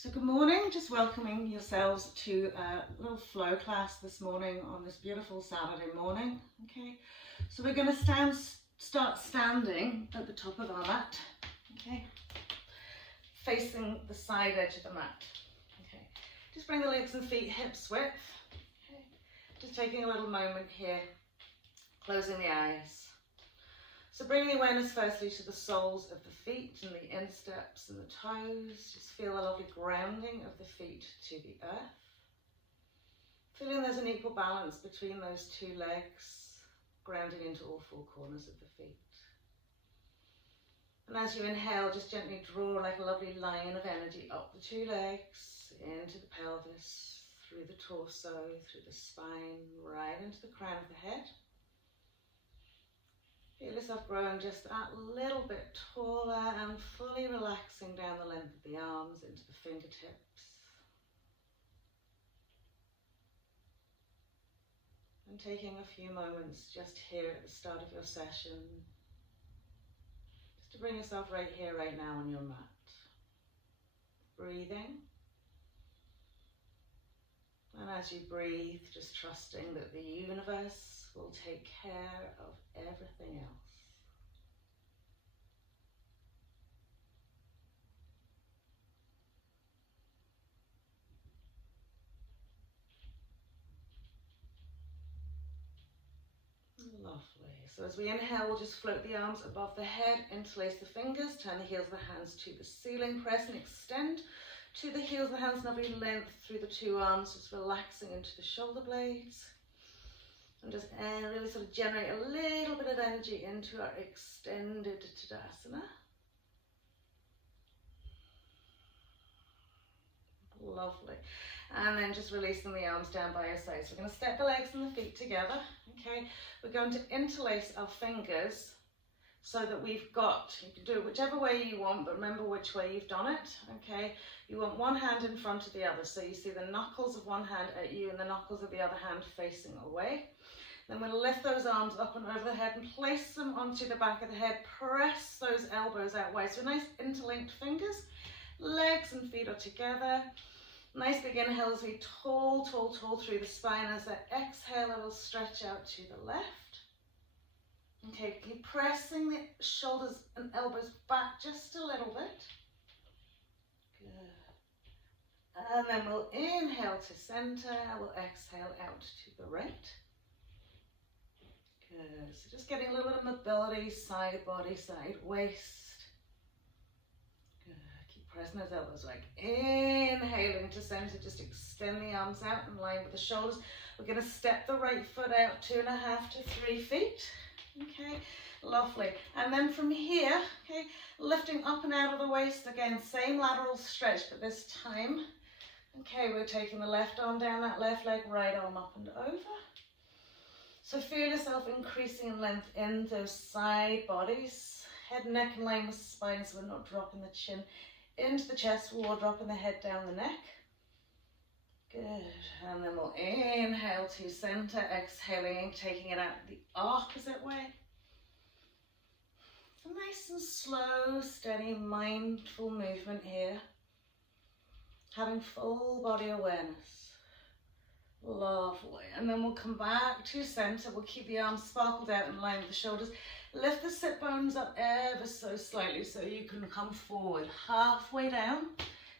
So good morning, just welcoming yourselves to a little flow class this morning on this beautiful Saturday morning. Okay, so we're going to start standing at the top of our mat, okay, facing the side edge of the mat. Okay, just bring the legs and feet hips width. Okay, just taking a little moment here, closing the eyes. So bring the awareness firstly to the soles of the feet and the insteps and the toes. Just feel a lovely grounding of the feet to the earth. Feeling there's an equal balance between those two legs, grounding into all four corners of the feet. And as you inhale, just gently draw like a lovely line of energy up the two legs, into the pelvis, through the torso, through the spine, right into the crown of the head. Feel yourself growing just that little bit taller and fully relaxing down the length of the arms into the fingertips. And taking a few moments just here at the start of your session, just to bring yourself right here, right now on your mat. Breathing. And as you breathe, just trusting that the universe will take care of everything else. Lovely. So as we inhale, we'll just float the arms above the head, interlace the fingers, turn the heels of the hands to the ceiling, press and extend to the heels of the hands, lovely length through the two arms, just relaxing into the shoulder blades. And just really sort of generate a little bit of energy into our extended Tadasana. Lovely. And then just releasing the arms down by your sides. So we're going to step the legs and the feet together. Okay, we're going to interlace our fingers so that we've got, you can do it whichever way you want, but remember which way you've done it. Okay, you want one hand in front of the other, so you see the knuckles of one hand at you and the knuckles of the other hand facing away. Then we'll lift those arms up and over the head and place them onto the back of the head. Press those elbows out wide. So nice interlinked fingers. Legs and feet are together. Nice big inhale as we tall through the spine. As I exhale, it will stretch out to the left. Okay, keep pressing the shoulders and elbows back just a little bit. Good. And then we'll inhale to center. We'll exhale out to the right. Good. So just getting a little bit of mobility, side body, side waist. Good. Keep pressing those elbows like inhaling to center. Just extend the arms out in line with the shoulders. We're going to step the right foot out 2.5 to 3 feet. Okay, lovely. And then from here, okay, lifting up and out of the waist again, same lateral stretch, but this time, okay, we're taking the left arm down that left leg, right arm up and over. So feel yourself increasing in length in those side bodies, head and neck in line with the spine, so we're not dropping the chin into the chest or dropping the head down the neck. Good. And then we'll inhale to center, exhaling, taking it out the opposite way. So nice and slow, steady, mindful movement here. Having full body awareness. Lovely. And then we'll come back to center. We'll keep the arms sparkled out in line with the shoulders. Lift the sit bones up ever so slightly so you can come forward halfway down.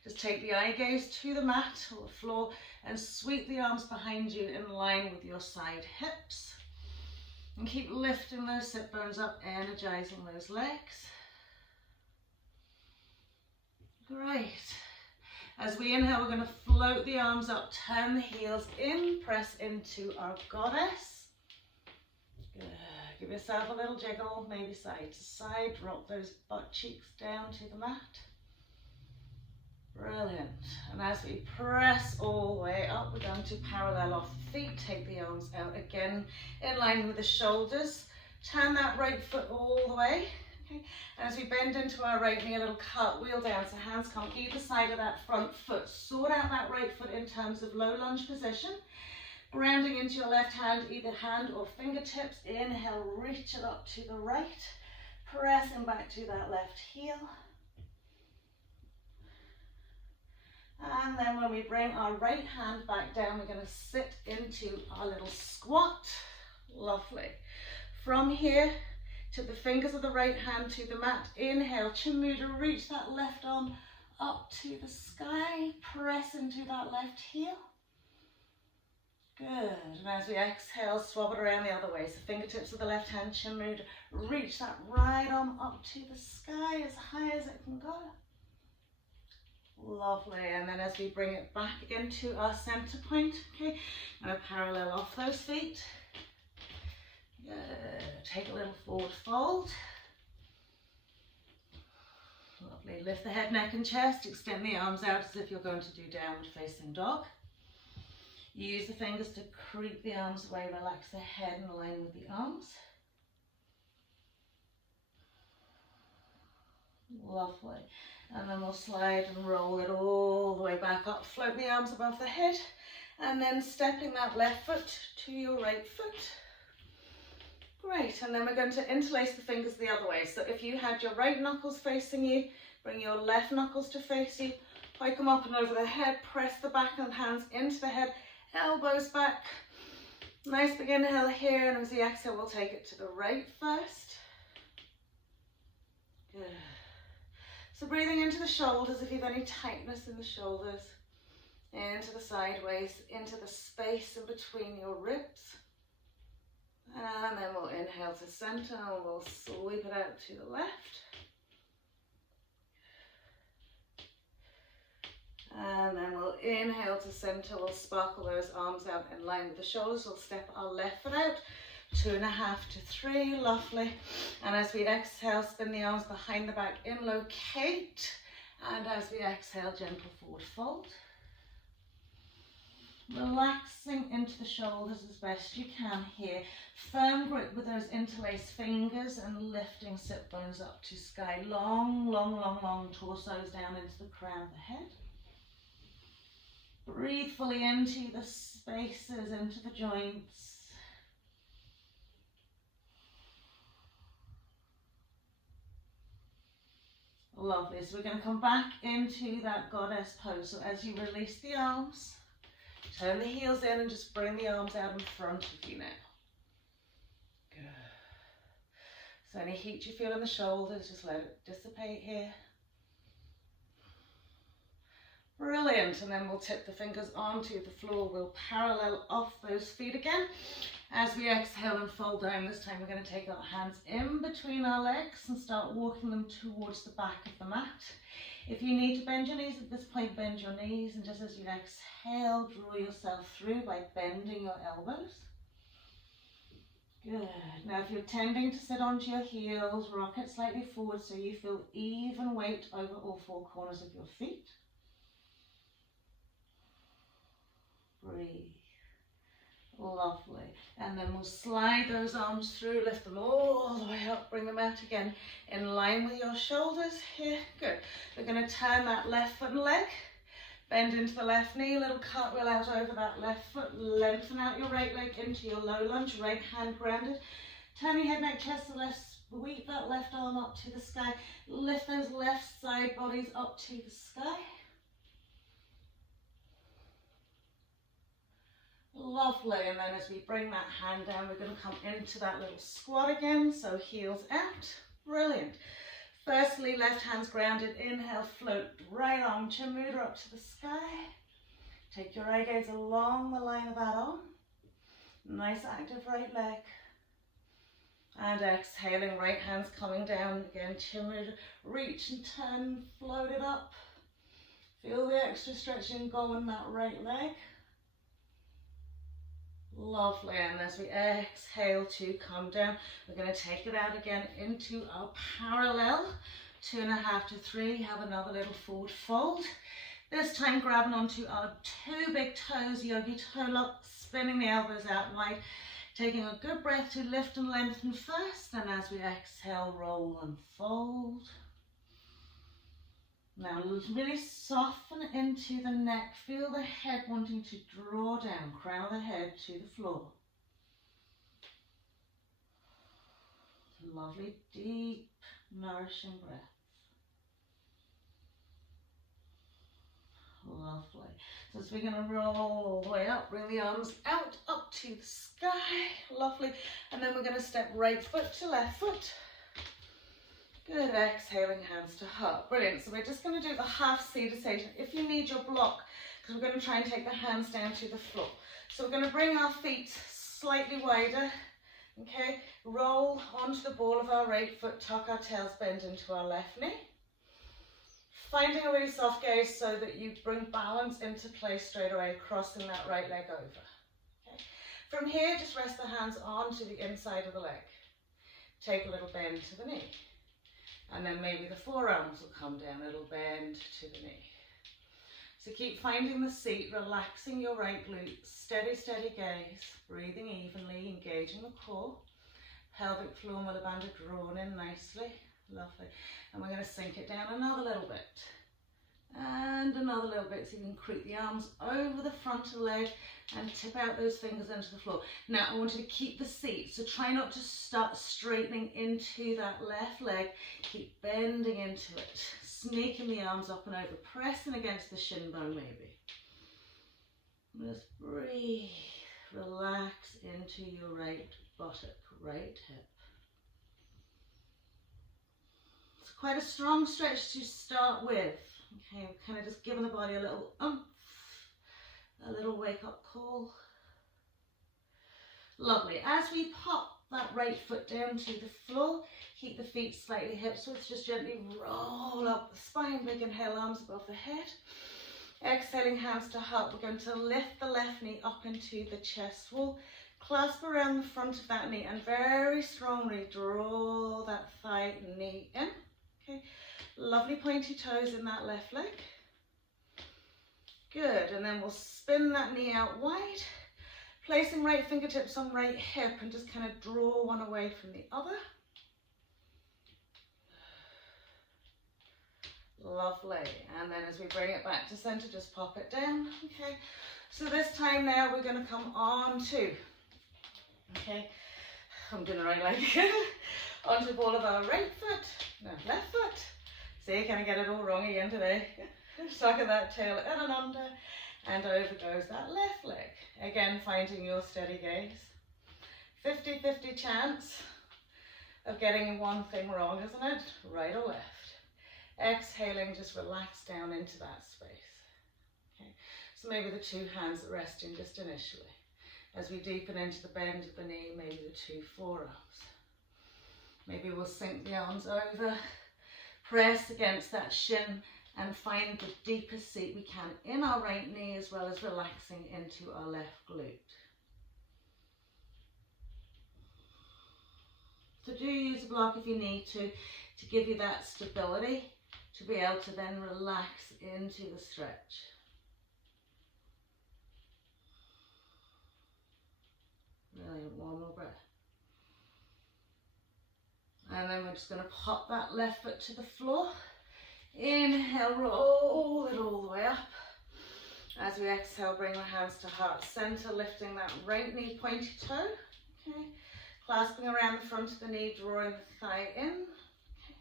Just take the eye gaze to the mat or the floor and sweep the arms behind you in line with your side hips. And keep lifting those sit bones up, energizing those legs. Great. As we inhale, we're going to float the arms up, turn the heels in, press into our goddess. Good. Give yourself a little jiggle, maybe side to side. Drop those butt cheeks down to the mat. Brilliant. And as we press all the way up, we're going to parallel off the feet. Take the arms out again in line with the shoulders. Turn that right foot all the way. Okay. And as we bend into our right knee, a little cartwheel down. So hands come either side of that front foot. Sort out that right foot in terms of low lunge position. Grounding into your left hand, either hand or fingertips. Inhale, reach it up to the right. Pressing back to that left heel. when we bring our right hand back down, we're going to sit into our little squat. Lovely. From here to the fingers of the right hand to the mat. Inhale, Chin Mudra, reach that left arm up to the sky. Press into that left heel. Good. And as we exhale, swab it around the other way. So fingertips of the left hand, Chin Mudra, reach that right arm up to the sky as high as it can go. Lovely. And then as we bring it back into our center point, okay, I'm going to parallel off those feet. Good. Take a little forward fold. Lovely. Lift the head, neck and chest. Extend the arms out as if you're going to do downward facing dog. Use the fingers to creep the arms away. Relax the head in line with the arms. Lovely. And then we'll slide and roll it all the way back up. Float the arms above the head. And then stepping that left foot to your right foot. Great. And then we're going to interlace the fingers the other way. So if you had your right knuckles facing you, bring your left knuckles to face you. Pike them up and over the head. Press the back of the hands into the head. Elbows back. Nice big inhale here. And as you exhale, we'll take it to the right first. Good. So breathing into the shoulders if you have any tightness in the shoulders. Into the sideways, into the space in between your ribs. And then we'll inhale to center and we'll sweep it out to the left. And then we'll inhale to center, we'll sparkle those arms out in line with the shoulders. We'll step our left foot out, 2.5 to 3, lovely. And as we exhale, spin the arms behind the back, in locate. And as we exhale, gentle forward fold. Relaxing into the shoulders as best you can here. Firm grip with those interlaced fingers and lifting sit bones up to sky. Long, long, long, long torsos down into the crown of the head. Breathe fully into the spaces, into the joints. Lovely. So we're going to come back into that goddess pose. So as you release the arms, turn the heels in and just bring the arms out in front of you now. Good. So any heat you feel in the shoulders, just let it dissipate here. Brilliant. And then we'll tip the fingers onto the floor. We'll parallel off those feet again. As we exhale and fold down, this time we're going to take our hands in between our legs and start walking them towards the back of the mat. If you need to bend your knees at this point, bend your knees, and just as you exhale, draw yourself through by bending your elbows. Good. Now if you're tending to sit onto your heels, rock it slightly forward so you feel even weight over all four corners of your feet. Breathe. Lovely. And then we'll slide those arms through, lift them all the way up, bring them out again in line with your shoulders here. Good. We're going to turn that left foot and leg, bend into the left knee, little cartwheel out over that left foot, lengthen out your right leg into your low lunge, right hand grounded. Turn your head, neck, chest to the left, sweep that left arm up to the sky, lift those left side bodies up to the sky. Lovely. And then as we bring that hand down, we're going to come into that little squat again. So heels out. Brilliant. Firstly, left hand's grounded. Inhale, float right arm, Chin Mudra up to the sky. Take your eye gaze along the line of that arm. Nice active right leg. And exhaling, right hand's coming down again. Chin Mudra, reach and turn, float it up. Feel the extra stretching go in that right leg. Lovely. And as we exhale to come down, we're going to take it out again into our parallel, 2.5 to 3. Have another little forward fold. This time grabbing onto our two big toes, yogi toe lock, spinning the elbows out wide, taking a good breath to lift and lengthen first, and as we exhale, roll and fold. Now really soften into the neck. Feel the head wanting to draw down, crown of the head to the floor. Lovely, deep, nourishing breath. Lovely. So we're going to roll all the way up, bring the arms out, up to the sky. Lovely. And then we're going to step right foot to left foot. Good. Exhaling, hands to heart. Brilliant. So we're just going to do the half seated station. If you need your block, because we're going to try and take the hands down to the floor. So we're going to bring our feet slightly wider. Okay. Roll onto the ball of our right foot, tuck our tails, bend into our left knee. Finding a really soft gaze so that you bring balance into place straight away, crossing that right leg over. Okay. From here, just rest the hands onto the inside of the leg. Take a little bend to the knee. And then maybe the forearms will come down, it'll bend to the knee. So keep finding the seat, relaxing your right glute, steady, steady gaze, breathing evenly, engaging the core. Pelvic floor, mula bandha drawn in nicely. Lovely. And we're going to sink it down another little bit. And another little bit, so you can creep the arms over the front of the leg and tip out those fingers into the floor. Now I want you to keep the seat, so try not to start straightening into that left leg. Keep bending into it, sneaking the arms up and over, pressing against the shin bone maybe. Just breathe, relax into your right buttock, right hip. It's quite a strong stretch to start with. Okay, kind of just giving the body a little a little wake up call. Lovely. As we pop that right foot down to the floor, keep the feet slightly hip width, just gently roll up the spine, big inhale, arms above the head. Exhaling, hands to heart. We're going to lift the left knee up into the chest wall, clasp around the front of that knee and very strongly draw that thigh knee in. Okay. Lovely pointy toes in that left leg. Good, and then we'll spin that knee out wide, placing right fingertips on right hip and just kind of draw one away from the other. Lovely, and then as we bring it back to center, just pop it down. Okay, so this time now we're going to come on to, okay, I'm doing the right leg, onto the ball of our right foot, no, left foot. See, can I get it all wrong again today? Suck at that tail in and under, and over goes that left leg. Again, finding your steady gaze. 50-50 chance of getting one thing wrong, isn't it? Right or left. Exhaling, just relax down into that space. Okay. So maybe the two hands are resting just initially. As we deepen into the bend of the knee, maybe the two forearms. Maybe we'll sink the arms over, press against that shin and find the deepest seat we can in our right knee, as well as relaxing into our left glute. So do use a block if you need to give you that stability, to be able to then relax into the stretch. Brilliant, one more breath. And then we're just going to pop that left foot to the floor. Inhale, roll it all the way up. As we exhale, bring our hands to heart center, lifting that right knee, pointy toe. Okay. Clasping around the front of the knee, drawing the thigh in. Okay.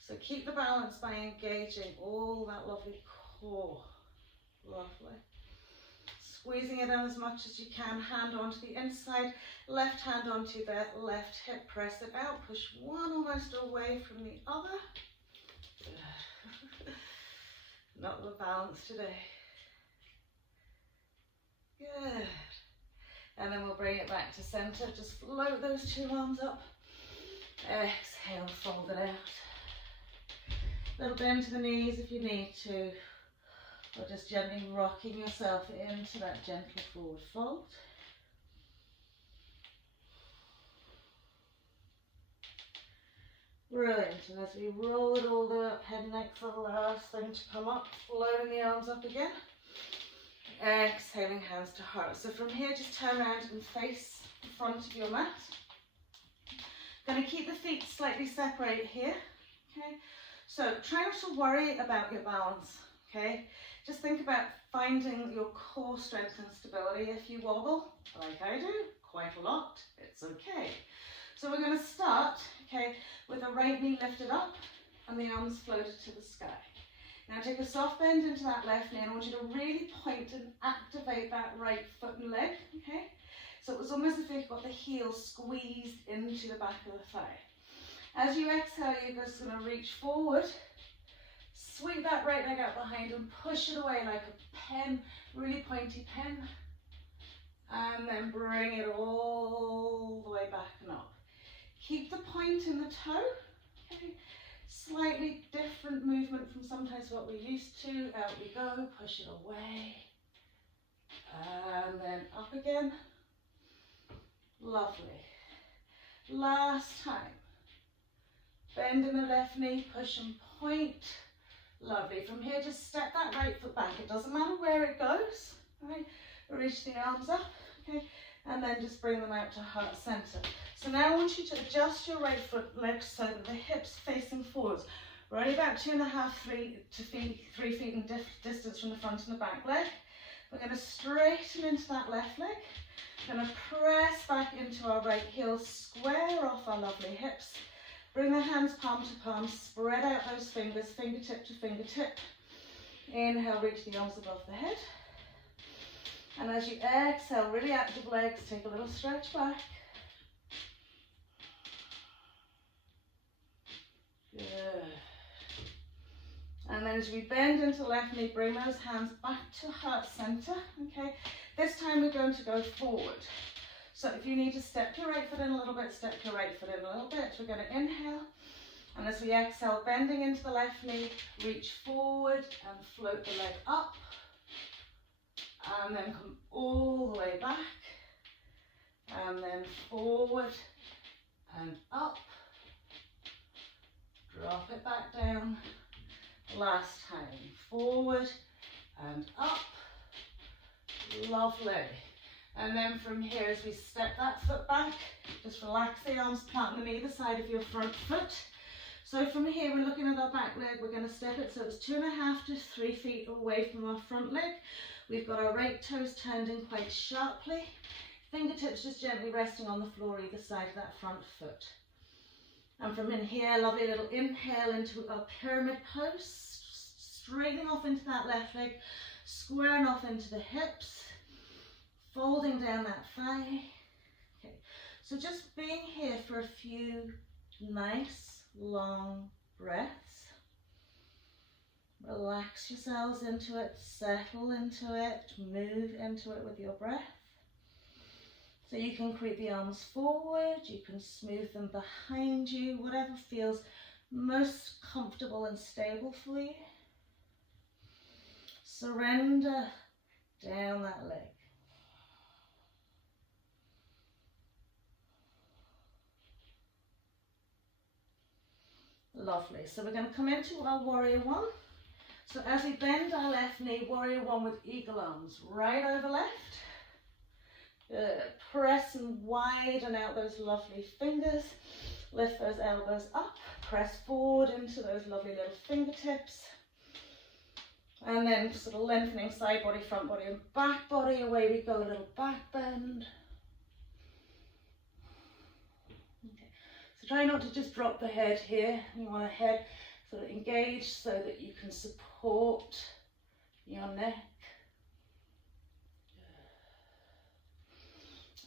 So keep the balance by engaging all that lovely core. Lovely. Squeezing it in as much as you can, hand onto the inside, left hand onto the left hip, press it out, push one almost away from the other. Not the balance today. Good. And then we'll bring it back to center, just float those two arms up. Exhale, fold it out. Little bend to the knees if you need to. Or just gently rocking yourself into that gentle forward fold. Brilliant, and as we roll it all the way up, head and neck for the last thing to come up, floating the arms up again. Exhaling, hands to heart. So from here, just turn around and face the front of your mat. Going to keep the feet slightly separated here. Okay, so try not to worry about your balance. Okay, just think about finding your core strength and stability. If you wobble, like I do, quite a lot, it's okay. So we're going to start, okay, with the right knee lifted up and the arms floated to the sky. Now take a soft bend into that left knee, and I want you to really point and activate that right foot and leg, okay? So it was almost as if you've got the heel squeezed into the back of the thigh. As you exhale, you're just going to reach forward, sweep that right leg out behind and push it away like a pen, really pointy pen. And then bring it all the way back and up. Keep the point in the toe, okay? Slightly different movement from sometimes what we're used to. Out we go, push it away. And then up again. Lovely. Last time. Bend in the left knee, push and point. Lovely. From here, just step that right foot back. It doesn't matter where it goes, right? Reach the arms up, okay? And then just bring them out to heart center. So now I want you to adjust your right foot leg so that the hips facing forwards. We're only about 2.5, 3 feet in distance from the front and the back leg. We're going to straighten into that left leg. We're going to press back into our right heel, square off our lovely hips. Bring the hands palm to palm, spread out those fingers, fingertip to fingertip. Inhale, reach the arms above the head. And as you exhale, really active legs, take a little stretch back. Good. And then as we bend into the left knee, bring those hands back to heart center, okay? This time we're going to go forward. So if you need to step your right foot in a little bit, step your right foot in a little bit. We're going to inhale. And as we exhale, bending into the left knee, reach forward and float the leg up. And then come all the way back. And then forward and up. Drop it back down. Last time. Forward and up. Lovely. And then from here, as we step that foot back, just relax the arms, plant them either side of your front foot. So from here, we're looking at our back leg. We're going to step it so it's 2.5 to 3 feet away from our front leg. We've got our right toes turned in quite sharply. Fingertips just gently resting on the floor either side of that front foot. And from in here, lovely little inhale into our pyramid pose, straightening off into that left leg, squaring off into the hips, folding down that thigh. Okay, so just being here for a few nice long breaths. Relax yourselves into it, settle into it, move into it with your breath. So you can creep the arms forward, you can smooth them behind you, whatever feels most comfortable and stable for you. Surrender down that leg. Lovely. So we're going to come into our warrior one. So as we bend our left knee, warrior one with eagle arms, right over left. Good. Press and widen out those lovely fingers. Lift those elbows up. Press forward into those lovely little fingertips. And then sort of lengthening side body, front body and back body. Away we go, a little back bend. Okay. So try not to just drop the head here. You want a head sort of engaged so that you can support your neck.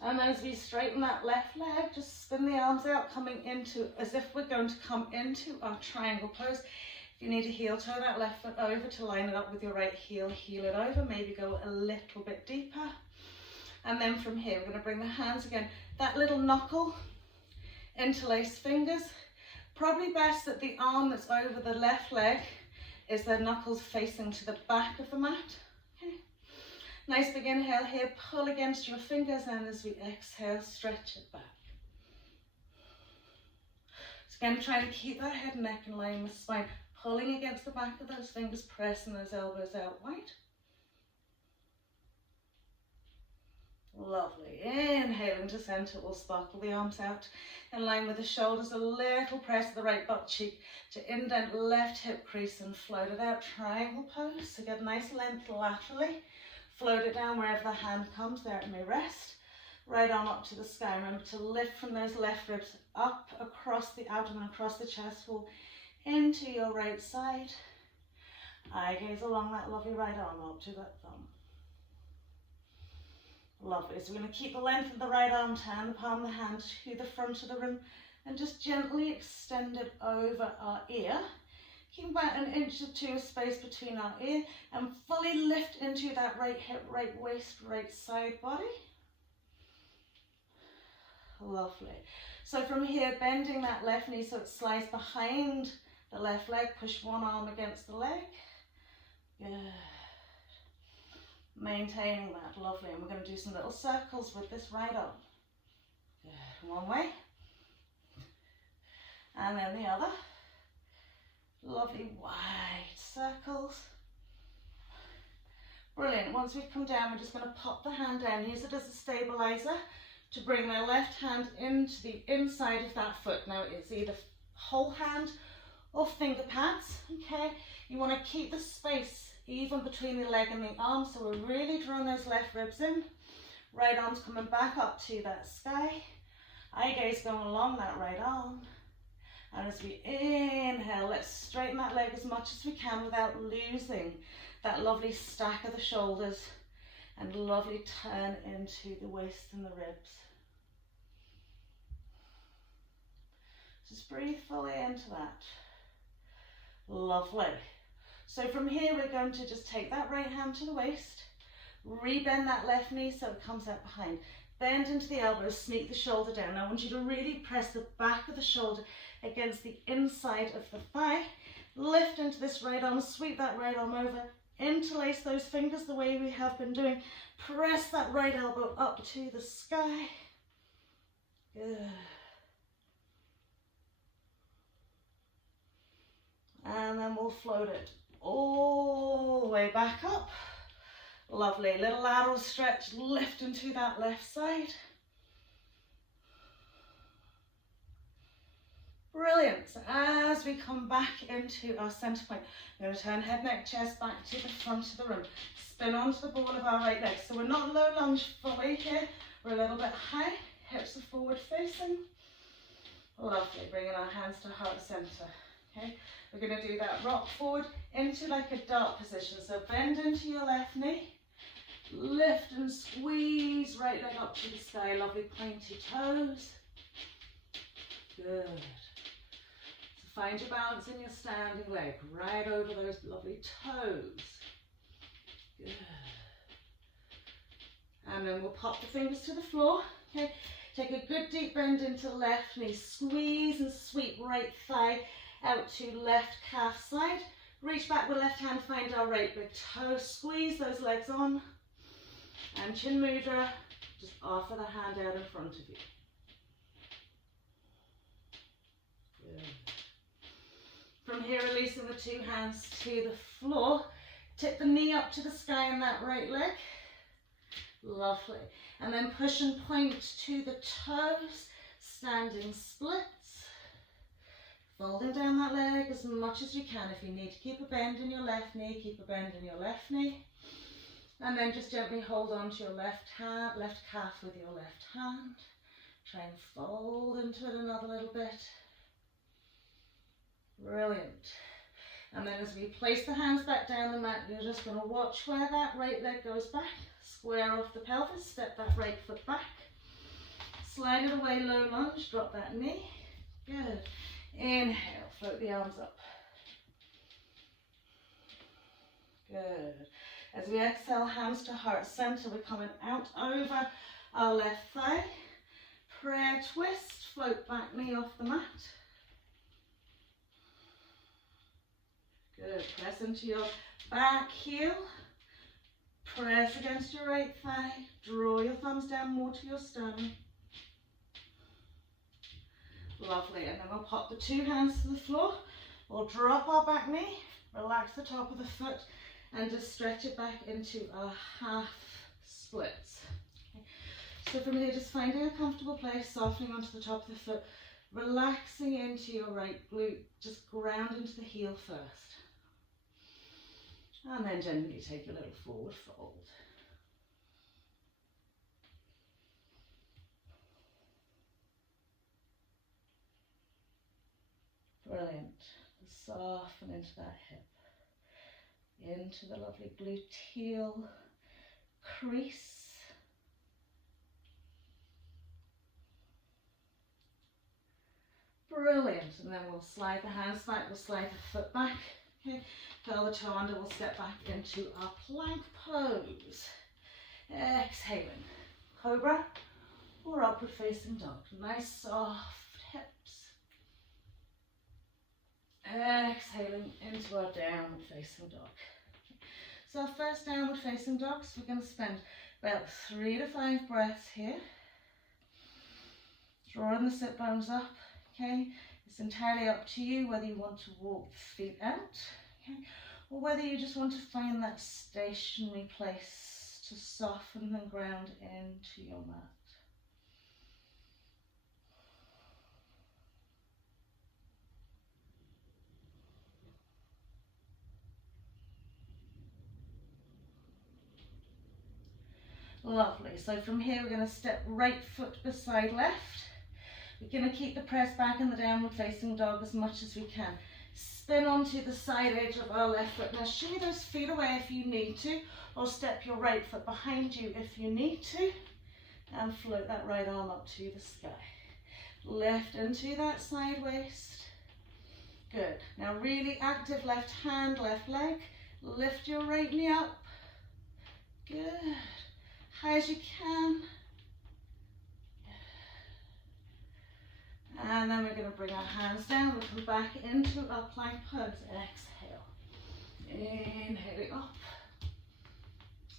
And as we straighten that left leg, just spin the arms out, coming into, as if we're going to come into our triangle pose. If you need to heel toe that left foot over to line it up with your right heel, heel it over, maybe go a little bit deeper. And then from here, we're going to bring the hands again, that little knuckle, interlace fingers. Probably best that the arm that's over the left leg is the knuckles facing to the back of the mat. Okay. Nice big inhale here, pull against your fingers, and as we exhale, stretch it back. So again, try to keep that head and neck in line with spine, pulling against the back of those fingers, pressing those elbows out wide. Lovely. Inhaling to center, we'll sparkle the arms out in line with the shoulders, a little press of the right butt cheek to indent left hip crease and float it out, triangle pose. So get a nice length laterally. Float it down wherever the hand comes, there it may rest. Right arm up to the sky. Remember to lift from those left ribs up across the abdomen, across the chest wall, into your right side. Eye gaze along that lovely right arm up to that thumb. Lovely. So we're going to keep the length of the right arm, turn the palm of the hand to the front of the room and just gently extend it over our ear. Keep about an inch or two of space between our ear and fully lift into that right hip, right waist, right side body. Lovely. So from here, bending that left knee so it slides behind the left leg, push one arm against the leg. Good. Maintaining that, lovely. And we're going to do some little circles with this right arm. Good. One way. And then the other. Lovely wide circles. Brilliant. Once we've come down, we're just going to pop the hand down. Use it as a stabilizer to bring the left hand into the inside of that foot. Now it's either whole hand or finger pads. Okay. You want to keep the space even between the leg and the arm, so we're really drawing those left ribs in. Right arm's coming back up to that sky. Eye gaze going along that right arm. And as we inhale, let's straighten that leg as much as we can without losing that lovely stack of the shoulders and lovely turn into the waist and the ribs. Just breathe fully into that. Lovely. So from here, we're going to just take that right hand to the waist, rebend that left knee so it comes out behind. Bend into the elbows, sneak the shoulder down. Now I want you to really press the back of the shoulder against the inside of the thigh. Lift into this right arm, sweep that right arm over, interlace those fingers the way we have been doing. Press that right elbow up to the sky. Good. And then we'll float it all the way back up. Lovely. Little lateral stretch, lift into that left side. Brilliant. So as we come back into our center point, we're going to turn head, neck, chest back to the front of the room. Spin onto the ball of our right leg. So we're not low lunge fully here. We're a little bit high. Hips are forward facing. Lovely. Bringing our hands to heart center. Okay. We're going to do that rock forward into like a dart position. So bend into your left knee. Lift and squeeze right leg up to the sky. Lovely pointy toes. Good. So find your balance in your standing leg. Right over those lovely toes. Good. And then we'll pop the fingers to the floor. Okay. Take a good deep bend into left knee. Squeeze and sweep right thigh out to left calf side. Reach back with left hand, find our right big toe. Squeeze those legs on. And chin mudra, just offer the hand out in front of you. Good. From here, releasing the two hands to the floor. Tip the knee up to the sky in that right leg. Lovely. And then push and point to the toes. Standing splits. Folding down that leg as much as you can. If you need to keep a bend in your left knee, keep a bend in your left knee. And then just gently hold on to your left hand, left calf with your left hand. Try and fold into it another little bit. Brilliant. And then as we place the hands back down the mat, you're just going to watch where that right leg goes back. Square off the pelvis, step that right foot back. Slide it away, low lunge, drop that knee. Good. Inhale, float the arms up. Good. As we exhale, hands to heart center, we're coming out over our left thigh. Prayer twist, float back knee off the mat. Good. Press into your back heel. Press against your right thigh. Draw your thumbs down more to your sternum. Lovely. And then we'll pop the two hands to the floor. We'll drop our back knee. Relax the top of the foot. And just stretch it back into our half splits. Okay. So from here, just finding a comfortable place, softening onto the top of the foot, relaxing into your right glute, just ground into the heel first. And then gently take a little forward fold. Brilliant. Soften into that hip. into the lovely gluteal crease. Brilliant. And then we'll slide the hands back, we'll slide the foot back. Okay, curl the toe under, we'll step back into our plank pose. Exhaling, cobra or upward facing dog. Nice soft hips. Exhaling into our downward facing dog. So our first downward facing dog, so we're going to spend about 3 to 5 breaths here. Drawing the sit bones up, okay? It's entirely up to you whether you want to walk the feet out, okay? Or whether you just want to find that stationary place to soften the ground into your mat. Lovely. So from here we're going to step right foot beside left. We're going to keep the press back in the downward facing dog as much as we can. Spin onto the side edge of our left foot. Now shimmy those feet away if you need to, or step your right foot behind you if you need to, and float that right arm up to the sky. Lift into that side waist. Good. Now really active left hand, left leg. Lift your right knee up. Good. High as you can. And then we're going to bring our hands down. We'll come back into our plank pose. Exhale. Inhaling up.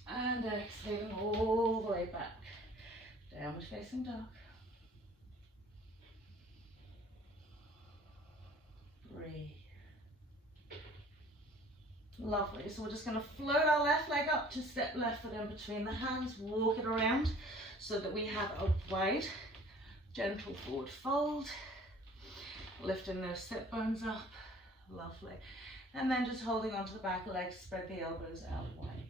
And exhaling all the way back. Downward facing dog. Breathe. Lovely. So we're just going to float our left leg up to step left foot in between the hands. Walk it around so that we have a wide, gentle forward fold. Lifting those sit bones up. Lovely. And then just holding onto the back legs, spread the elbows out wide.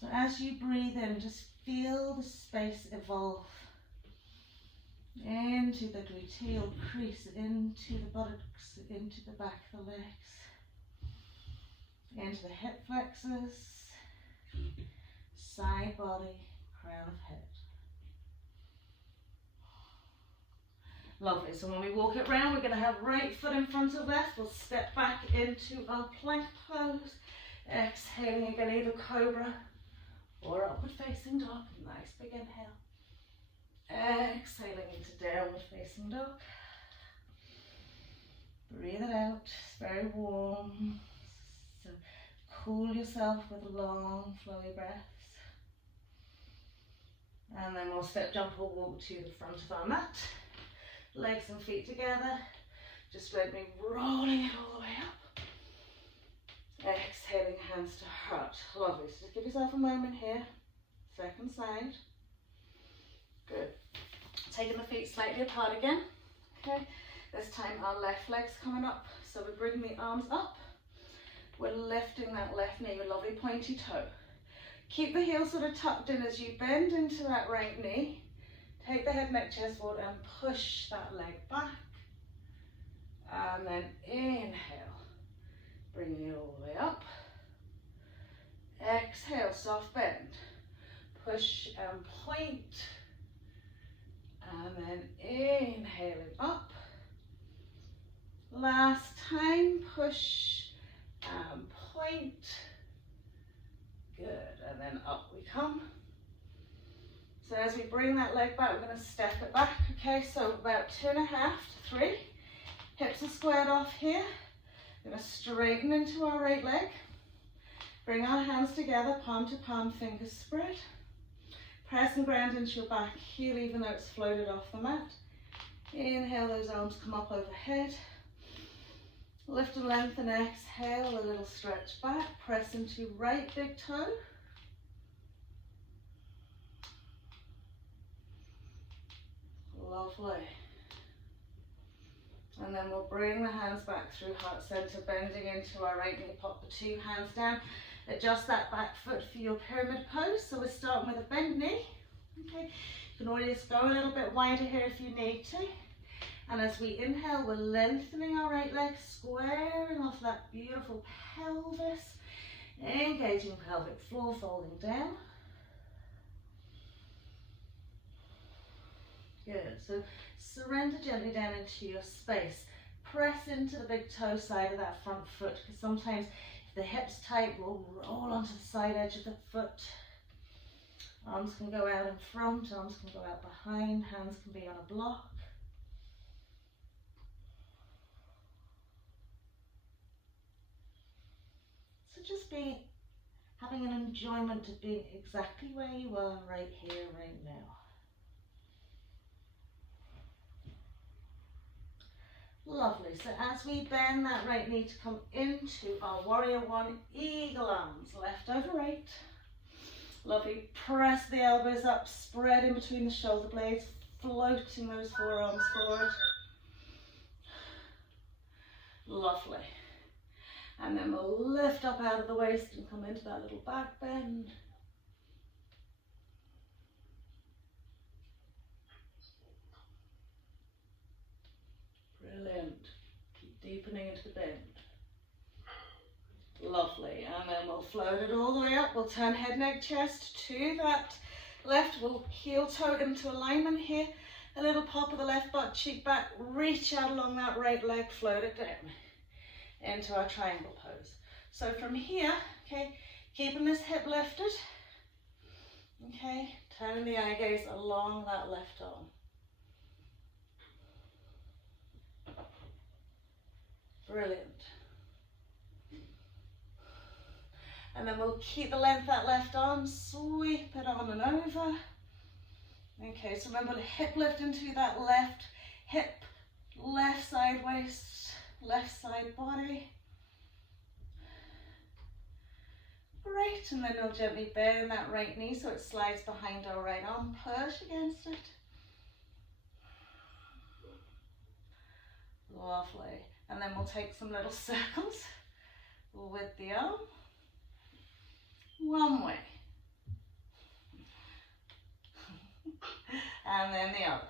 So as you breathe in, just feel the space evolve into the gluteal crease, into the buttocks, into the back of the legs, into the hip flexors, side body, crown of head. Lovely. So when we walk it round, we're going to have right foot in front of left. We'll step back into our plank pose. Exhaling again, either cobra or upward facing dog. Nice big inhale. Exhaling into downward facing dog. Breathe it out. It's very warm. So cool yourself with long, flowy breaths. And then we'll step, jump, or walk to the front of our mat. Legs and feet together. Just let me rolling it all the way up. Exhaling, hands to heart. Lovely. So just give yourself a moment here. Second side. Good. Taking the feet slightly apart again. Okay. This time our left leg's coming up. So we bring the arms up. We're lifting that left knee with a lovely pointy toe. Keep the heel sort of tucked in as you bend into that right knee. Take the head, neck, chest forward and push that leg back. And then inhale. Bring it all the way up. Exhale, soft bend. Push and point. And then inhaling up. Last time, push and point. Good, and then up we come. So as we bring that leg back, we're going to step it back. Okay, so about 2.5 to 3. Hips are squared off here. We're going to straighten into our right leg. Bring our hands together, palm to palm, fingers spread. Press and ground into your back heel, even though it's floated off the mat. Inhale, those arms come up overhead. Lift and lengthen, exhale, a little stretch back. Press into right big toe. Lovely. And then we'll bring the hands back through heart center, bending into our right knee, pop the 2 hands down. Adjust that back foot for your pyramid pose. So we're starting with a bent knee. Okay, you can always go a little bit wider here if you need to. And as we inhale, we're lengthening our right leg, squaring off that beautiful pelvis, engaging pelvic floor, folding down. Good, so surrender gently down into your space. Press into the big toe side of that front foot, because sometimes if the hip's tight, we'll roll onto the side edge of the foot. Arms can go out in front, arms can go out behind, hands can be on a block. So just having an enjoyment of being exactly where you are right here, right now. Lovely, so as we bend that right knee to come into our warrior one, eagle arms, left over right. Lovely, press the elbows up, spread in between the shoulder blades, floating those forearms forward. Lovely. And then we'll lift up out of the waist and come into that little back bend. Brilliant. Keep deepening into the bend. Lovely. And then we'll float it all the way up. We'll turn head, neck, chest to that left. We'll heel toe into alignment here. A little pop of the left butt cheek back. Reach out along that right leg. Float it down into our triangle pose. So from here, okay, keeping this hip lifted. Okay, turning the eye gaze along that left arm. Brilliant. And then we'll keep the length of that left arm, sweep it on and over. Okay, so remember to hip lift into that left hip, left side waist, left side body. Great, and then we'll gently bend that right knee so it slides behind our right arm, push against it. Lovely. And then we'll take some little circles with the arm. One way. And then the other.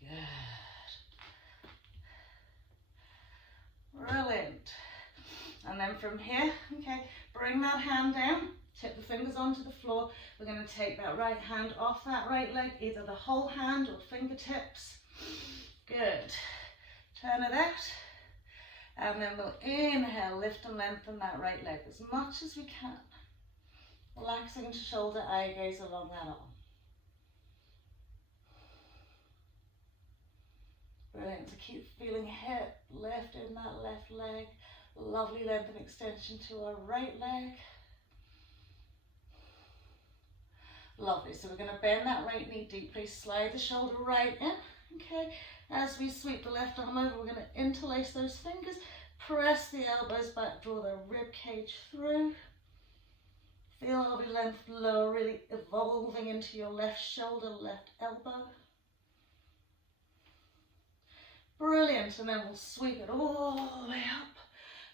Good. Brilliant. And then from here, okay, bring that hand down, tip the fingers onto the floor. We're going to take that right hand off that right leg, either the whole hand or fingertips. Good. Turn it out. And then we'll inhale, lift and lengthen that right leg as much as we can. Relaxing into shoulder, eye gaze along that arm. Brilliant. So keep feeling hip lift in that left leg. Lovely length and extension to our right leg. Lovely. So we're going to bend that right knee deeply, slide the shoulder right in. Okay. As we sweep the left arm over, we're going to interlace those fingers, press the elbows back, draw the rib cage through. Feel lovely length below, really evolving into your left shoulder, left elbow. Brilliant, and then we'll sweep it all the way up.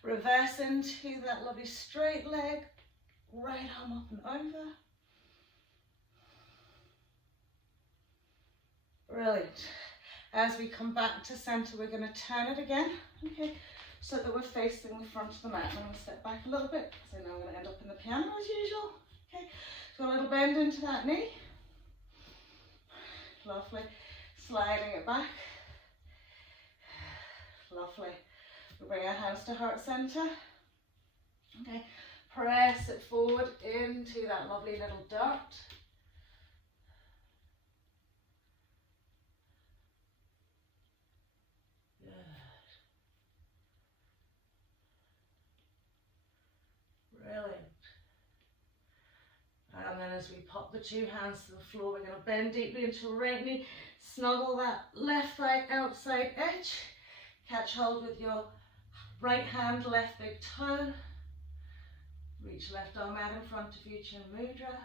Reverse into that lovely straight leg, right arm up and over. Brilliant. As we come back to center, we're going to turn it again, okay, so that we're facing the front of the mat. I'm going to step back a little bit, because I know I'm going to end up in the piano as usual. Okay, so a little bend into that knee. Lovely. Sliding it back. Lovely. We bring our hands to heart center. Okay, press it forward into that lovely little dart. Brilliant. And then as we pop the two hands to the floor, we're going to bend deeply into the right knee, snuggle that left thigh outside edge, catch hold with your right hand, left big toe, reach left arm out in front of you, chin mudra,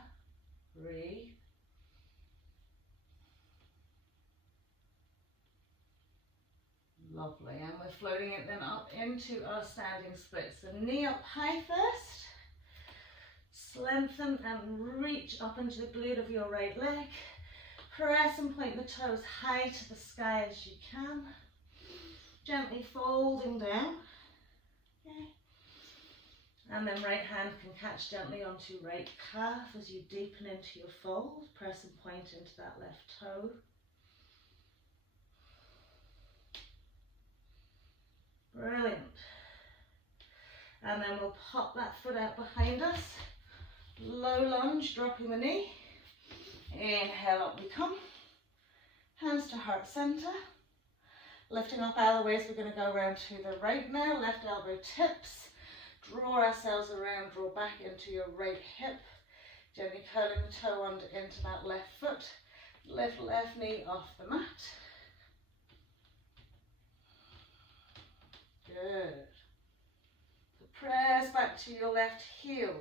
breathe. Lovely, and we're floating it then up into our standing splits. So knee up high first. Lengthen and reach up into the glute of your right leg. Press and point the toes high to the sky as you can. Gently folding down. Okay. And then right hand can catch gently onto right calf as you deepen into your fold. Press and point into that left toe. Brilliant. And then we'll pop that foot out behind us. Low lunge, dropping the knee. Inhale, up we come. Hands to heart center. Lifting up elbows, we're going to go around to the right now. Left elbow tips. Draw ourselves around, draw back into your right hip. Gently curling the toe under into that left foot. Lift left knee off the mat. Good. So press back to your left heel.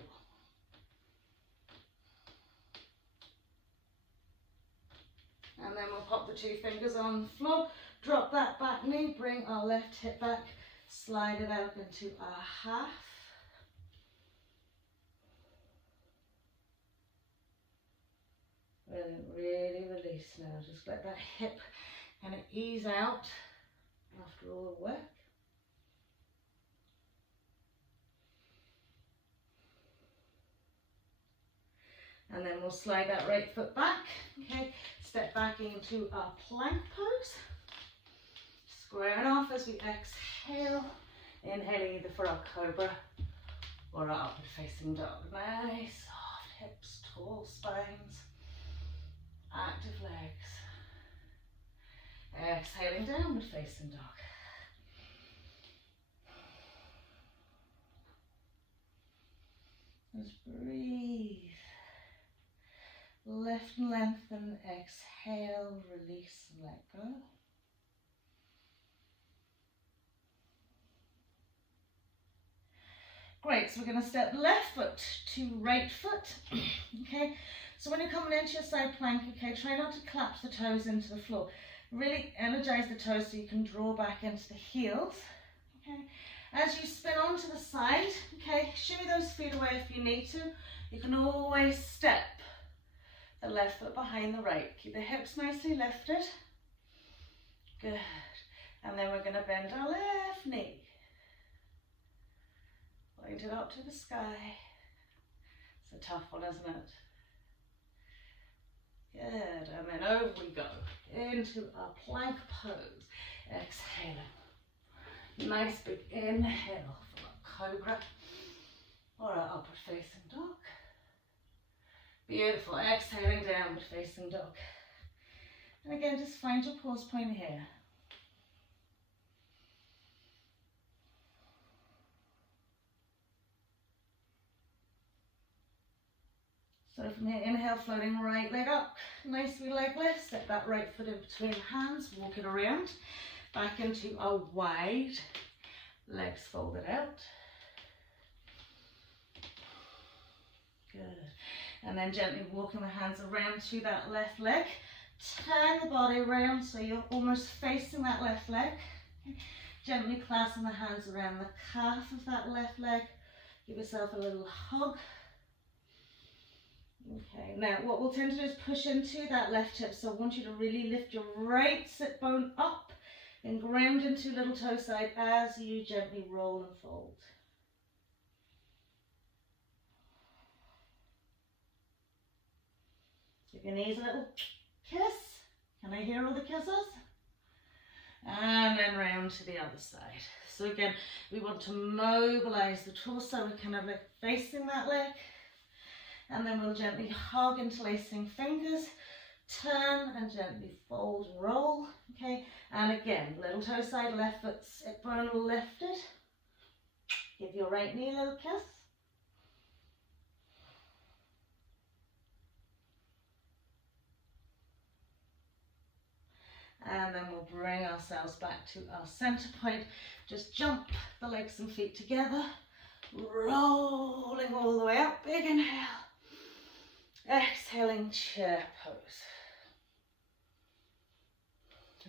And then we'll pop the two fingers on the floor. Drop that back knee, bring our left hip back, slide it out into our half. Really release now. Just let that hip kind of ease out after all the work. And then we'll slide that right foot back. Okay, step back into our plank pose. Squaring off as we exhale. Inhale either for our cobra or our upward facing dog. Nice soft hips, tall spines. Active legs. Exhaling, downward facing dog. Just breathe. Lift and lengthen, exhale, release and let go. Great, so we're going to step left foot to right foot. Okay. So when you're coming into your side plank, okay, try not to collapse the toes into the floor. Really energize the toes so you can draw back into the heels. Okay. As you spin onto the side, okay, shimmy those feet away if you need to. You can always step the left foot behind the right. Keep the hips nicely lifted. Good. And then we're going to bend our left knee. Point it up to the sky. It's a tough one, isn't it? Good, and then over we go, into our plank pose. Exhaling. Nice big inhale for a cobra or our upward facing dog. Beautiful, exhaling, downward facing dog. And again, just find your pause point here. So from here, inhale, floating right leg up, nice wee leg lift, step that right foot in between hands, walk it around, back into a wide, legs folded out. Good. And then gently walking the hands around to that left leg, turn the body around so you're almost facing that left leg. Okay. Gently clasping the hands around the calf of that left leg, give yourself a little hug. Okay, now what we'll tend to do is push into that left hip, so I want you to really lift your right sit bone up and ground into little toe side as you gently roll and fold. Give your knees a little kiss. Can I hear all the kisses? And then round to the other side. So again, we want to mobilize the torso. We're kind of like facing that leg. And then we'll gently hug, interlacing fingers, turn and gently fold and roll. Okay, and again, little toe side, left foot sit bone lifted. Give your right knee a little kiss. And then we'll bring ourselves back to our center point. Just jump the legs and feet together, rolling all the way up. Big inhale. Exhaling, chair pose.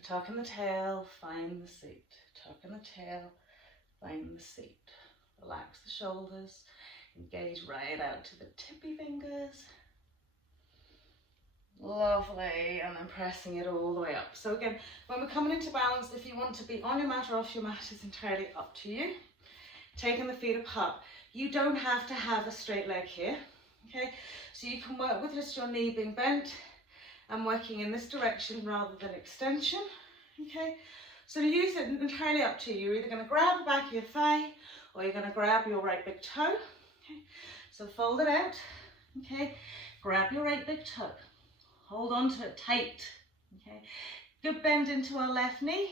Tuck in the tail, find the seat. Tuck in the tail, find the seat. Relax the shoulders, engage right out to the tippy fingers. Lovely, and then pressing it all the way up. So again, when we're coming into balance, if you want to be on your mat or off your mat is entirely up to you. Taking the feet apart. You don't have to have a straight leg here, okay? So you can work with just your knee being bent and working in this direction rather than extension, okay? So to use it entirely up to you. You're either going to grab the back of your thigh or you're going to grab your right big toe, okay? So fold it out, okay? Grab your right big toe. Hold on to it tight, okay? Good bend into our left knee.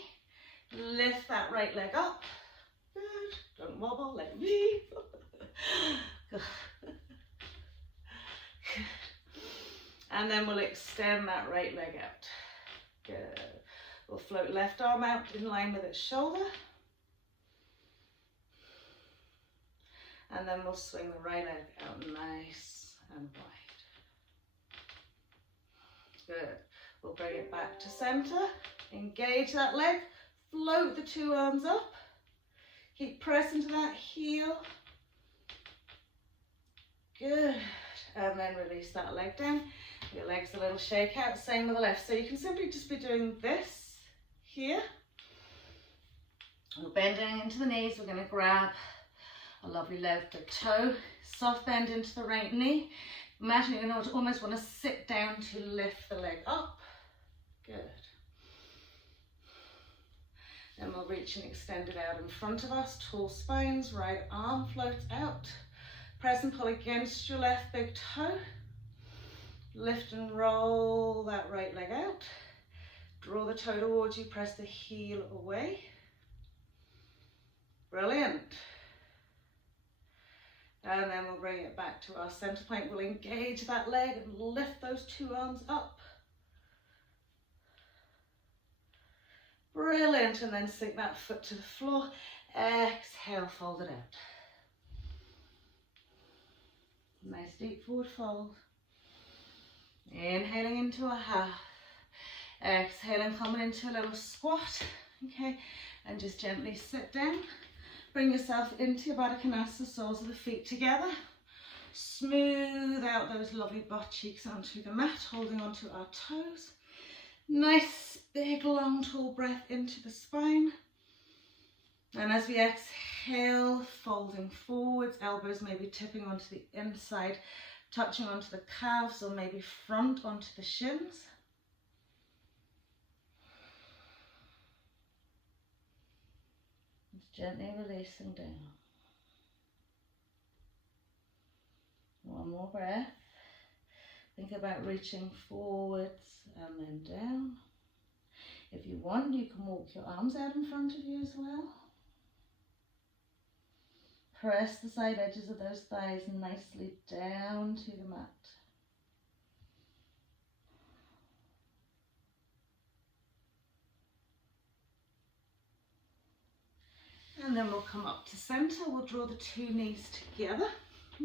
Lift that right leg up. Good. Don't wobble, let me. Good. And then we'll extend that right leg out. Good. We'll float left arm out in line with its shoulder. And then we'll swing the right leg out nice and wide. Good. We'll bring it back to center. Engage that leg. Float the two arms up. Keep pressing to that heel. Good. And then release that leg down. Your legs a little shake out. Same with the left. So you can simply just be doing this here. We're bending into the knees. We're going to grab a lovely left big toe. Soft bend into the right knee. Imagine you're going to almost want to sit down to lift the leg up. Good. Then we'll reach and extend it out in front of us. Tall spines, right arm floats out. Press and pull against your left big toe. Lift and roll that right leg out. Draw the toe towards you, press the heel away. Brilliant. And then we'll bring it back to our center point. We'll engage that leg and lift those two arms up. Brilliant. And then sink that foot to the floor. Exhale, fold it out. Nice deep forward fold. Inhaling into a half. Exhaling, coming into a little squat. Okay. And just gently sit down. Bring yourself into your Trikonasa, soles of the feet together. Smooth out those lovely butt cheeks onto the mat, holding onto our toes. Nice, big, long, tall breath into the spine. And as we exhale, folding forwards, elbows maybe tipping onto the inside, touching onto the calves or maybe front onto the shins. Gently releasing down. One more breath. Think about reaching forwards and then down. If you want, you can walk your arms out in front of you as well. Press the side edges of those thighs nicely down to the mat. And then we'll come up to center. We'll draw the two knees together.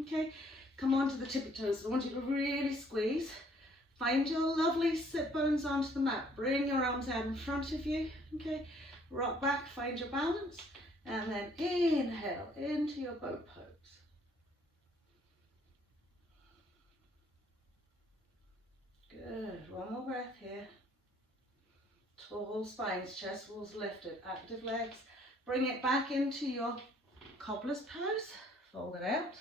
Okay, come onto the tippy toes. I want you to really squeeze. Find your lovely sit bones onto the mat. Bring your arms out in front of you. Okay, rock back, find your balance. And then inhale into your boat pose. Good, one more breath here. Tall spines, chest walls lifted, active legs. Bring it back into your cobblers pose. Fold it out.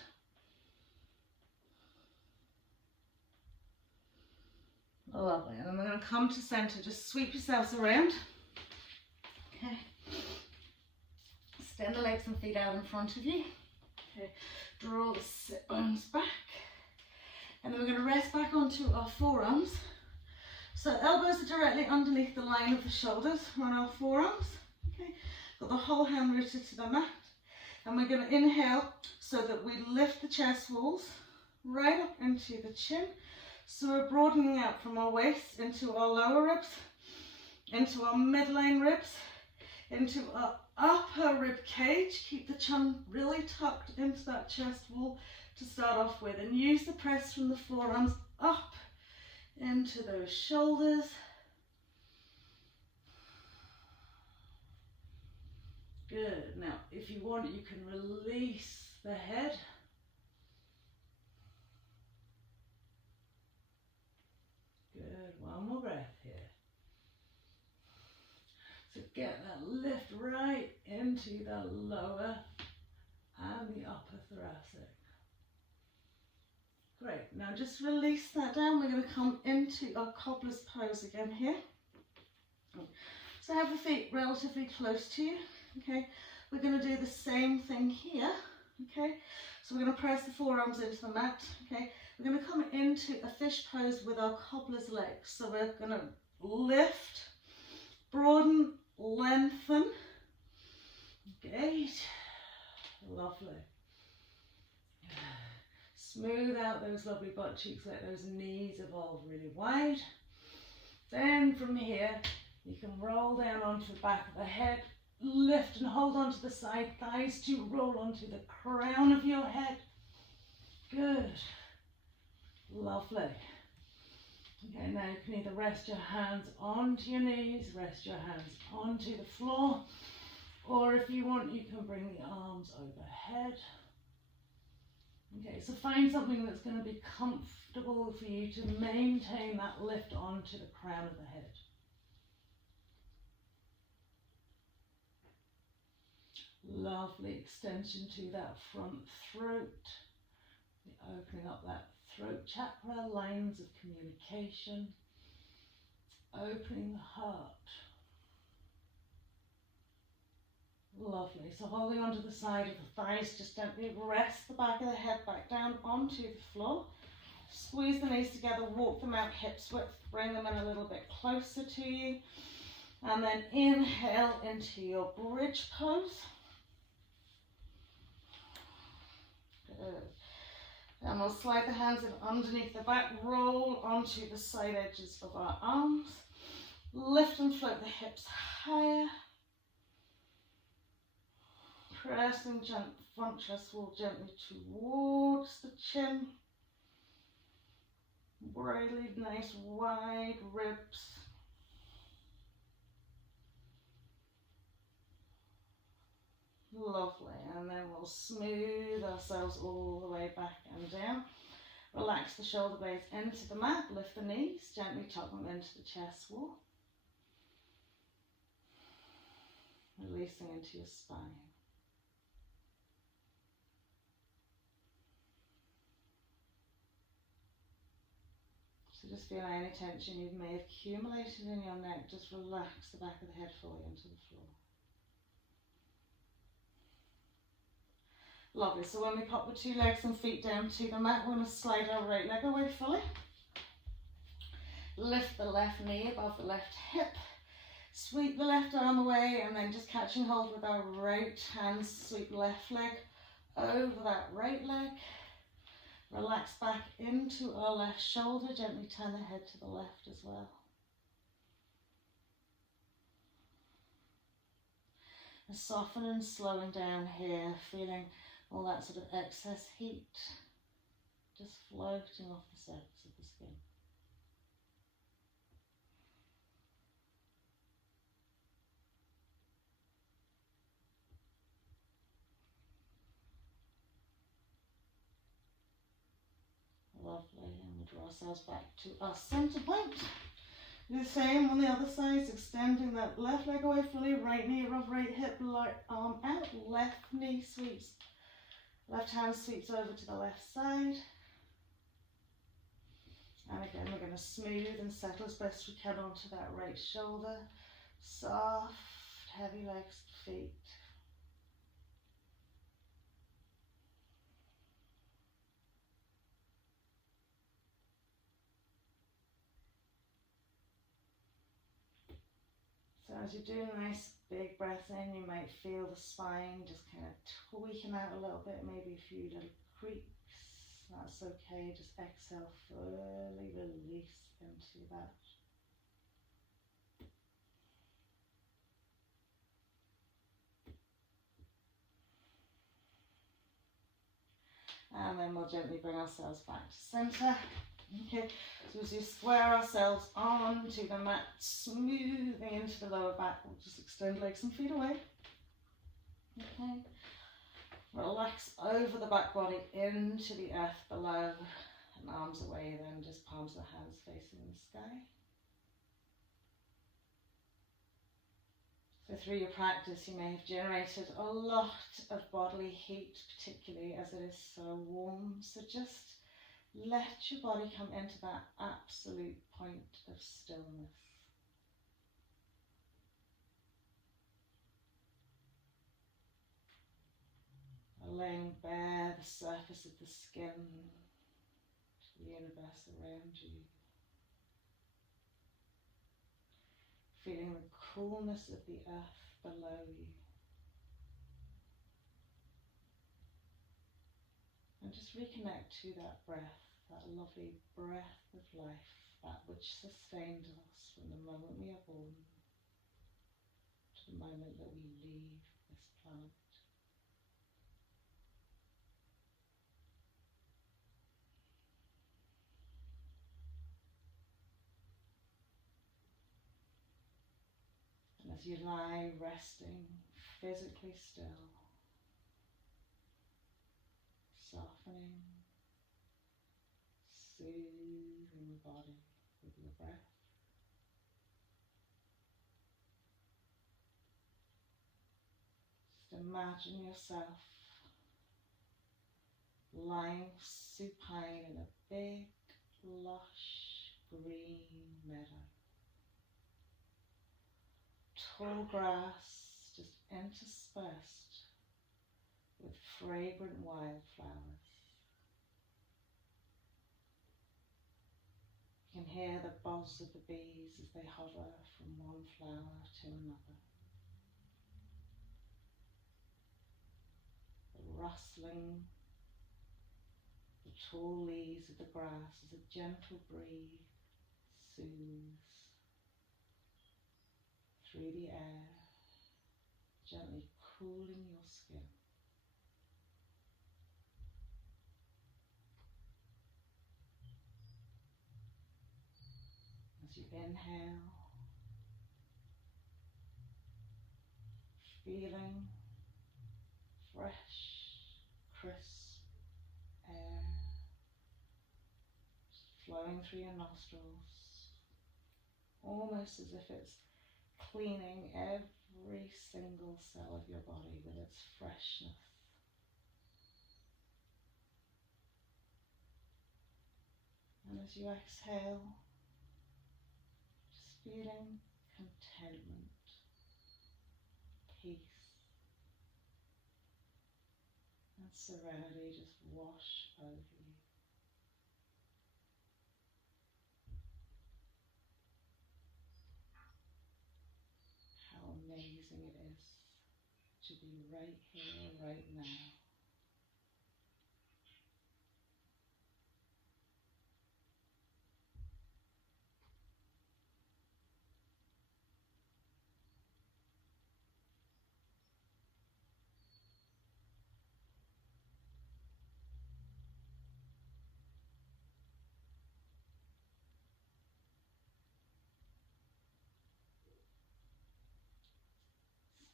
Lovely. And then we're going to come to center. Just sweep yourselves around. Okay. Extend the legs and feet out in front of you. Okay. Draw the sit bones back. And then we're going to rest back onto our forearms. So elbows are directly underneath the line of the shoulders on our forearms. Okay. Got the whole hand rooted to the mat. And we're going to inhale so that we lift the chest walls right up into the chin. So we're broadening out from our waist into our lower ribs, into our midline ribs, into our upper rib cage. Keep the chin really tucked into that chest wall to start off with. And use the press from the forearms up into those shoulders. Good. Now, if you want, you can release the head. Good. get that lift right into the lower and the upper thoracic. Great, now just release that down. We're going to come into our cobbler's pose again here. So have the feet relatively close to you, okay? We're going to do the same thing here, okay? So we're going to press the forearms into the mat, okay? We're going to come into a fish pose with our cobbler's legs. So we're going to lift, broaden, lengthen. Great. Lovely. Smooth out those lovely butt cheeks, let those knees evolve really wide. Then from here, you can roll down onto the back of the head, lift and hold onto the side thighs to roll onto the crown of your head. Good. Lovely. Okay, now you can either rest your hands onto your knees, rest your hands onto the floor, or if you want, you can bring the arms overhead. Okay, so find something that's going to be comfortable for you to maintain that lift onto the crown of the head. Lovely extension to that front throat, opening up that throat chakra, lines of communication, opening the heart. Lovely, so holding onto the side of the thighs, just gently rest the back of the head back down onto the floor. Squeeze the knees together, walk them out hips width, bring them in a little bit closer to you. And then inhale into your bridge pose. Good. And we'll slide the hands in underneath the back, roll onto the side edges of our arms. Lift and float the hips higher. Pressing front chest wall gently towards the chin. Really nice wide ribs. Lovely, and then we'll smooth ourselves all the way back and down. Relax the shoulder blades into the mat, lift the knees, gently tuck them into the chest wall. Releasing into your spine. So just feel any tension you may have accumulated in your neck, just relax the back of the head fully into the floor. Lovely, so when we pop the two legs and feet down to the mat, we're going to slide our right leg away fully. Lift the left knee above the left hip. Sweep the left arm away, and then just catching hold with our right hand, sweep left leg over that right leg. Relax back into our left shoulder, gently turn the head to the left as well. And soften and slowing down here, feeling all that sort of excess heat just floating off the surface of the skin. Lovely, and we'll draw ourselves back to our center point. Do the same on the other side, extending that left leg away fully, right knee above right hip, right arm out, left knee sweeps, left hand sweeps over to the left side. And again, we're going to smooth and settle as best we can onto that right shoulder. Soft, heavy legs, feet. So as you do a nice big breath in, you might feel the spine just kind of tweaking out a little bit, maybe a few little creaks. That's okay, just exhale, fully release into that. And then we'll gently bring ourselves back to center. Okay, so as you square ourselves onto the mat, smoothing into the lower back, we'll just extend legs and feet away. Okay, relax over the back body into the earth below, and arms away then, just palms of the hands facing the sky. So through your practice you may have generated a lot of bodily heat, particularly as it is so warm. So just let your body come into that absolute point of stillness. Laying bare the surface of the skin to the universe around you. Feeling the coolness of the earth below you. And just reconnect to that breath, that lovely breath of life, that which sustained us from the moment we are born to the moment that we leave this planet. And as you lie resting, physically still, softening, soothing the body with your breath. Just imagine yourself lying supine in a big, lush, green meadow. Tall grass just interspersed with fragrant wildflowers. You can hear the buzz of the bees as they hover from one flower to another. The rustling, the tall leaves of the grass as a gentle breeze soothes through the air, gently cooling your skin. As you inhale, feeling fresh, crisp air flowing through your nostrils, almost as if it's cleaning every single cell of your body with its freshness. And as you exhale, just feeling contentment, peace, and serenity just wash over you. How amazing it is to be right here, right now.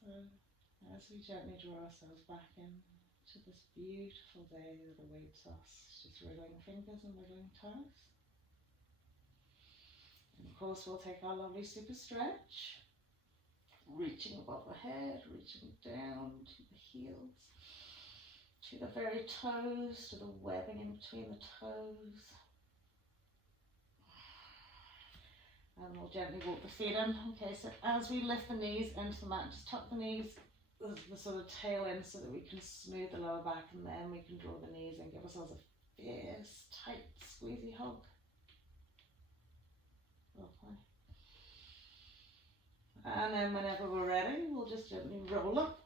So, as we gently draw ourselves back into this beautiful day that awaits us, just wriggling fingers and wiggling toes. And of course we'll take our lovely super stretch, reaching above the head, reaching down to the heels, to the very toes, to the webbing in between the toes. And we'll gently walk the feet in. Okay, so as we lift the knees into the mat, just tuck the knees, the sort of tail in so that we can smooth the lower back, and then we can draw the knees and give ourselves a fierce, tight, squeezy hug. Lovely. And then whenever we're ready, we'll just gently roll up,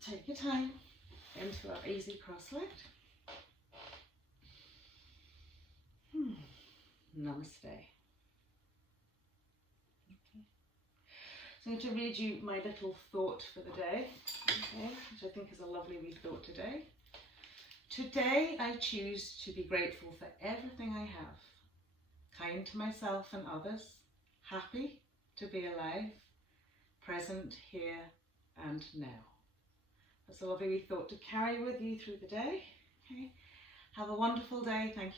take your time, into our easy cross-legged. Namaste. So I'm going to read you my little thought for the day, okay, which I think is a lovely wee thought today. Today I choose to be grateful for everything I have, kind to myself and others, happy to be alive, present here and now. That's a lovely wee thought to carry with you through the day. Okay. Have a wonderful day. Thank you.